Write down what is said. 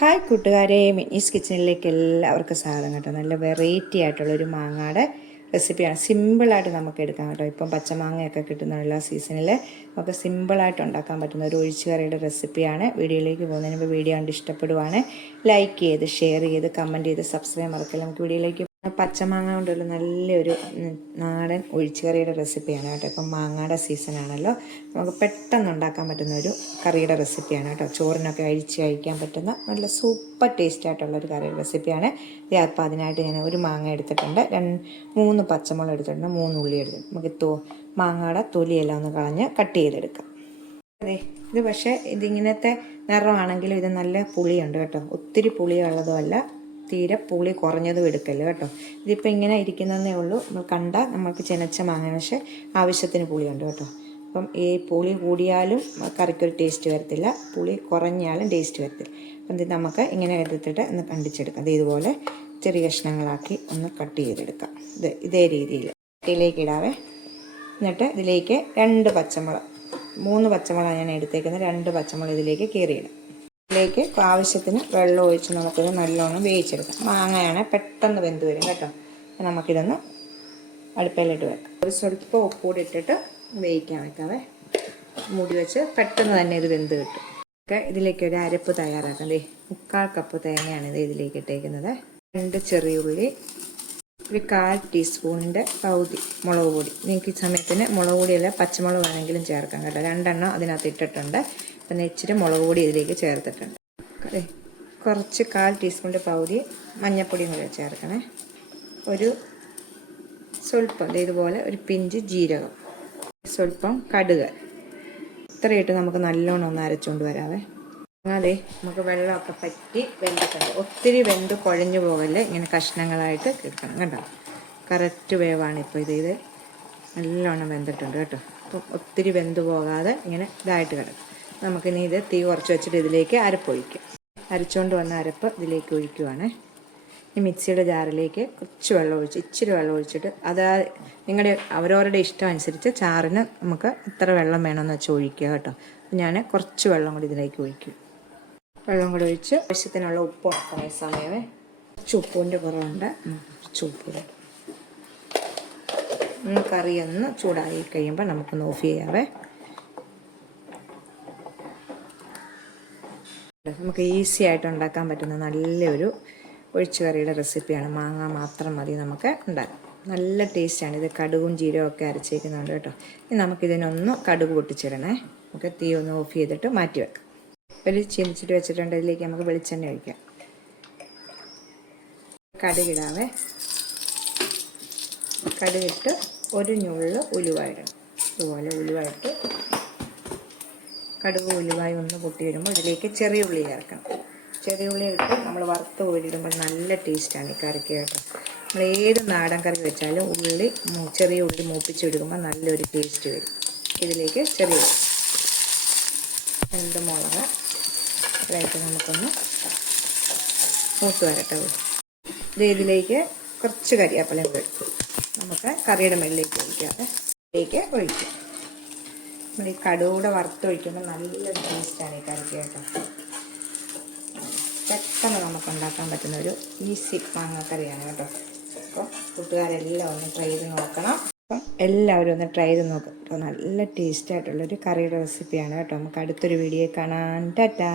Hi കൂട്ടുകാരെ, മിന്നീസ് കിച്ചണിലേക്ക് എല്ലാവർക്കും സ്വാഗതം കേട്ടോ. നല്ല വെറൈറ്റി ആയിട്ടുള്ളൊരു മാങ്ങയുടെ റെസിപ്പിയാണ്. സിമ്പിളായിട്ട് നമുക്ക് എടുക്കാം കേട്ടോ. ഇപ്പം പച്ചമാങ്ങയൊക്കെ കിട്ടുന്ന എല്ലാ സീസണിൽ നമുക്ക് സിമ്പിളായിട്ട് ഉണ്ടാക്കാൻ പറ്റുന്ന ഒരു ഒഴിച്ചുകറിയുടെ റെസിപ്പിയാണ്. വീഡിയോയിലേക്ക് പോകുന്നതിന് മുമ്പ് വീഡിയോ കണ്ട് ഇഷ്ടപ്പെടുവാണ് ലൈക്ക് ചെയ്ത് ഷെയർ ചെയ്ത് കമൻറ്റ് ചെയ്ത് സബ്സ്ക്രൈബ് മറക്കില്ല. നമുക്ക് വീഡിയോയിലേക്ക് പച്ചമാങ്ങ കൊണ്ടുള്ള നല്ലൊരു നാടൻ ഒഴിച്ചുകറിയുടെ റെസിപ്പിയാണ് കേട്ടോ. ഇപ്പം മാങ്ങയുടെ സീസണാണല്ലോ, നമുക്ക് പെട്ടെന്ന് ഉണ്ടാക്കാൻ പറ്റുന്ന ഒരു കറിയുടെ റെസിപ്പിയാണ് കേട്ടോ. ചോറിനൊക്കെ അഴിച്ച് കഴിക്കാൻ പറ്റുന്ന നല്ല സൂപ്പർ ടേസ്റ്റ് ആയിട്ടുള്ളൊരു കറിയുടെ റെസിപ്പിയാണ്. അപ്പോൾ അതിനായിട്ട് ഞാൻ ഒരു മാങ്ങ എടുത്തിട്ടുണ്ട്, 3 പച്ചമുളക് എടുത്തിട്ടുണ്ട്, 3 ഉള്ളി എടുത്തിട്ടുണ്ട്. നമുക്ക് മാങ്ങയുടെ തൊലിയെല്ലാം ഒന്ന് കളഞ്ഞ് കട്ട് ചെയ്തെടുക്കാം. അതെ, ഇത് പക്ഷേ ഇതിങ്ങനത്തെ നിറമാണെങ്കിലും ഇത് നല്ല പുളിയുണ്ട് കേട്ടോ. ഒത്തിരി പുളിയുള്ളതും അല്ല, തീരെ പുളി കുറഞ്ഞതും എടുക്കല്ലോ കേട്ടോ. ഇതിപ്പോൾ ഇങ്ങനെ ഇരിക്കുന്നതേ ഉള്ളൂ. നമ്മൾ കണ്ടാൽ നമുക്ക് ചെനച്ച മാങ്ങ, പക്ഷേ ആവശ്യത്തിന് പുളിയുണ്ട് കേട്ടോ. അപ്പം ഈ പുളി കൂടിയാലും കറിക്കൊരു ടേസ്റ്റ് വരത്തില്ല, പുളി കുറഞ്ഞാലും ടേസ്റ്റ് വരത്തില്ല. അപ്പം ഇത് നമുക്ക് ഇങ്ങനെ എടുത്തിട്ട് ഒന്ന് കണ്ടിച്ചെടുക്കാം. അത് ഇതുപോലെ ചെറിയ കഷ്ണങ്ങളാക്കി ഒന്ന് കട്ട് ചെയ്തെടുക്കാം. ഇതേ രീതിയിൽ ഇതിലേക്ക് ഇടാവേ. എന്നിട്ട് ഇതിലേക്ക് 2 പച്ചമുളക്, 3 പച്ചമുളക് ഞാൻ എടുത്തേക്കുന്നത്, 2 പച്ചമുളക് ഇതിലേക്ക് കീറിയിടാം. ഇതിലേക്ക് ആവശ്യത്തിന് വെള്ളം ഒഴിച്ച് നമുക്കിത് നല്ലോണം വേവിച്ചെടുക്കാം. മാങ്ങയാണ് പെട്ടെന്ന് വെന്ത് വരും കേട്ടോ. നമുക്കിതൊന്ന് അടുപ്പയിലിട്ട് വെക്കാം. ഒരു സ്വല്പം ഉപ്പ് കൂടി ഇട്ടിട്ട് വേവിക്കാൻ വെക്കാവേ. മൂടി വെച്ച് പെട്ടെന്ന് തന്നെ ഇത് വെന്ത് കിട്ടും. ഇതിലേക്ക് ഒരു അരപ്പ് തയ്യാറാക്കാം. 3/4 കപ്പ് തേങ്ങയാണ് ഇത് ഇതിലേക്ക് ഇട്ടേക്കുന്നത്. 2 ചെറിയുള്ളി, ഒരു 1/4 ടീസ്പൂണിൻ്റെ പകുതി മുളക് പൊടി. നിങ്ങൾക്ക് ഈ സമയത്തിന് മുളക് പൊടിയല്ല പച്ചമുളക് വേണമെങ്കിലും ചേർക്കാം കേട്ടോ. 2 എണ്ണം അതിനകത്ത് ഇട്ടിട്ടുണ്ട്. അപ്പം ഇച്ചിരി മുളക് പൊടി ഇതിലേക്ക് ചേർത്തിട്ടുണ്ട്. കുറച്ച് 1/4 ടീസ്പൂണിൻ്റെ പകുതി മഞ്ഞൾപ്പൊടിയും കൂടെ ചേർക്കണേ. ഒരു സ്വല്പം ഇതുപോലെ ഒരു പിഞ്ച് ജീരകം, സ്വല്പം കടുക്, ഇത്രയിട്ട് നമുക്ക് നല്ലോണം ഒന്ന് അരച്ചുകൊണ്ട് വരാവേ. അതെ, നമുക്ക് വെള്ളമൊക്കെ പറ്റി വെന്തിട്ടുണ്ട്. ഒത്തിരി വെന്ത് കുഴഞ്ഞു പോകല്ലേ, ഇങ്ങനെ കഷ്ണങ്ങളായിട്ട് കിടക്കണം കേട്ടോ. കറക്റ്റ് വേവാണ് ഇപ്പോൾ ഇത് നല്ലോണം വെന്തിട്ടുണ്ട് കേട്ടോ. അപ്പം ഒത്തിരി വെന്ത് പോകാതെ ഇങ്ങനെ ഇതായിട്ട് കിടക്കും. നമുക്കിനി ഇത് തീ കുറച്ച് വെച്ചിട്ട് ഇതിലേക്ക് അരപ്പൊഴിക്കും. അരച്ചുകൊണ്ട് വന്ന അരപ്പ് ഇതിലേക്ക് ഒഴിക്കുവാണ്. ഈ മിക്സിയുടെ ജാറിലേക്ക് കുറച്ച് വെള്ളം ഒഴിച്ച്, ഇച്ചിരി വെള്ളം ഒഴിച്ചിട്ട് നിങ്ങളുടെ അവരവരുടെ ഇഷ്ടം അനുസരിച്ച് ചാറിന് നമുക്ക് എത്ര വെള്ളം വേണമെന്ന് വെച്ചാൽ ഒഴിക്കുക കേട്ടോ. ഞാൻ കുറച്ച് വെള്ളം കൂടി ഇതിലേക്ക് ഒഴിക്കും. വെള്ളം കൂടി ഒഴിച്ച് ആവശ്യത്തിനുള്ള ഉപ്പ് നോക്കണം. ഈ സമയമേ കുറച്ച് ഉപ്പിൻ്റെ കുറവുണ്ട്, കുറച്ച് ഉപ്പിടും. കറി ഒന്ന് ചൂടായി കഴിയുമ്പോൾ നമുക്കൊന്ന് ഓഫ് ചെയ്യാവേ. നമുക്ക് ഈസി ആയിട്ട് ഉണ്ടാക്കാൻ പറ്റുന്ന നല്ലൊരു ഒഴിച്ചുകറിയുടെ റെസിപ്പിയാണ്. മാങ്ങ മാത്രം മതി നമുക്ക് ഉണ്ടാക്കാം. നല്ല ടേസ്റ്റാണ്. ഇത് കടുകും ജീരകവും ഒക്കെ അരച്ചേക്കുന്നുണ്ട് കേട്ടോ. ഇനി നമുക്കിതിനൊന്ന് കടുക് പൊട്ടിച്ചിടണേ. നമുക്ക് തീ ഒന്ന് ഓഫ് ചെയ്തിട്ട് മാറ്റി വെക്കാം. ഒരു ചീനിച്ചിട്ട് വെച്ചിട്ടുണ്ട്, ഇതിലേക്ക് നമുക്ക് വെളിച്ചെണ്ണ ഒഴിക്കാം. കടുകിടാവേ. കടുകിട്ട് ഒരു ഞുള്ള് ഉലുവായിടണം. ഇതുപോലെ ഉലുവായിട്ട് കടുക് ഉലുവായി ഒന്ന് പൊട്ടി വരുമ്പോൾ ഇതിലേക്ക് ചെറിയ ഉള്ളി ചേർക്കണം. ചെറിയ ഉള്ളി ഇട്ട് നമ്മൾ വറുത്ത് കോരിടുമ്പോൾ നല്ല ടേസ്റ്റാണ് ഈ കറിക്ക് കേട്ടോ. നമ്മൾ ഏത് നാടൻ കറി വെച്ചാലും ചെറിയ ഉള്ളി മൂപ്പിച്ചെടുക്കുമ്പോൾ നല്ലൊരു ടേസ്റ്റ് വരും. ഇതിലേക്ക് ചെറിയ 2 മുളക് ഇതായിട്ട് നമുക്കൊന്ന് മൂത്ത് വരട്ടെ. ഇതിലേക്ക് കുറച്ച് കരിയാപ്പലയും എടുക്കും. നമുക്ക് കറിയുടെ മേളിലേക്ക് ഒഴിക്കാതെ ഇതിലേക്ക് ഒഴിക്കാം. നമ്മൾ ഈ കടുകൂടെ വറുത്തൊഴിക്കുമ്പോൾ നല്ലൊരു ടേസ്റ്റാണ് ഈ കറിക്ക് കേട്ടോ. പെട്ടെന്ന് നമുക്ക് ഉണ്ടാക്കാൻ പറ്റുന്ന ഒരു ഈസി മാങ്ങക്കറിയാണ് കേട്ടോ. അപ്പോൾ കൂട്ടുകാരെല്ലാം ഒന്ന് ട്രൈ ചെയ്ത് നോക്കണം. അപ്പം എല്ലാവരും ഒന്ന് ട്രൈ ചെയ്ത് നോക്കും കേട്ടോ. നല്ല ടേസ്റ്റായിട്ടുള്ളൊരു കറിയുടെ റെസിപ്പിയാണ് കേട്ടോ. നമുക്ക് അടുത്തൊരു വീഡിയോ കാണാം. ടാറ്റാ.